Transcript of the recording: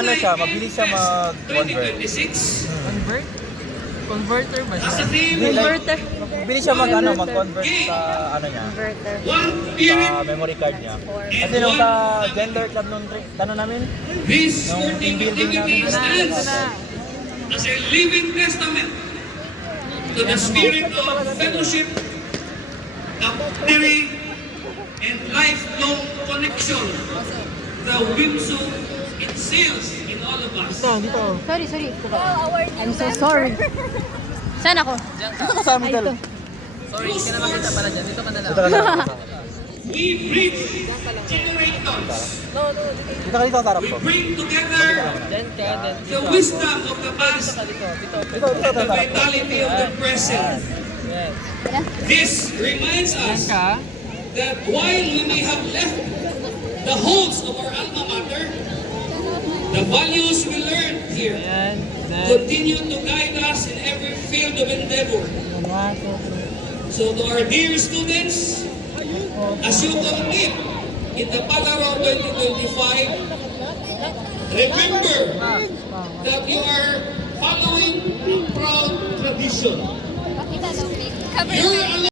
ano siya, mabilis siya mag-convert. 2026. Convert? Converter ba As siya? a theme, Converter. Mabilis siya mag-convert sa ano niya, one spirit, sa memory card niya. Kasi nung sa gender club nung tanong namin, this nung sporting team building activity namin, stands as a living testament to the spirit of fellowship, camaraderie, and lifelong connection the Wimso instills in all of us. dito. Sorry. I'm so sorry. Saan ako? Dito ka sa amin, Del. Through sports, Dito ka na. we bridge generations. Dito ka dito sa harap We ko. bring together the wisdom of the past, Dito sa the harap ko. vitality of the present. This reminds us that while we may have left the halls of our alma mater, the values we learned here continue to guide us in every field of endeavor. So to our dear students, as you compete in the Palaro 2025, remember that you are following a proud tradition. You're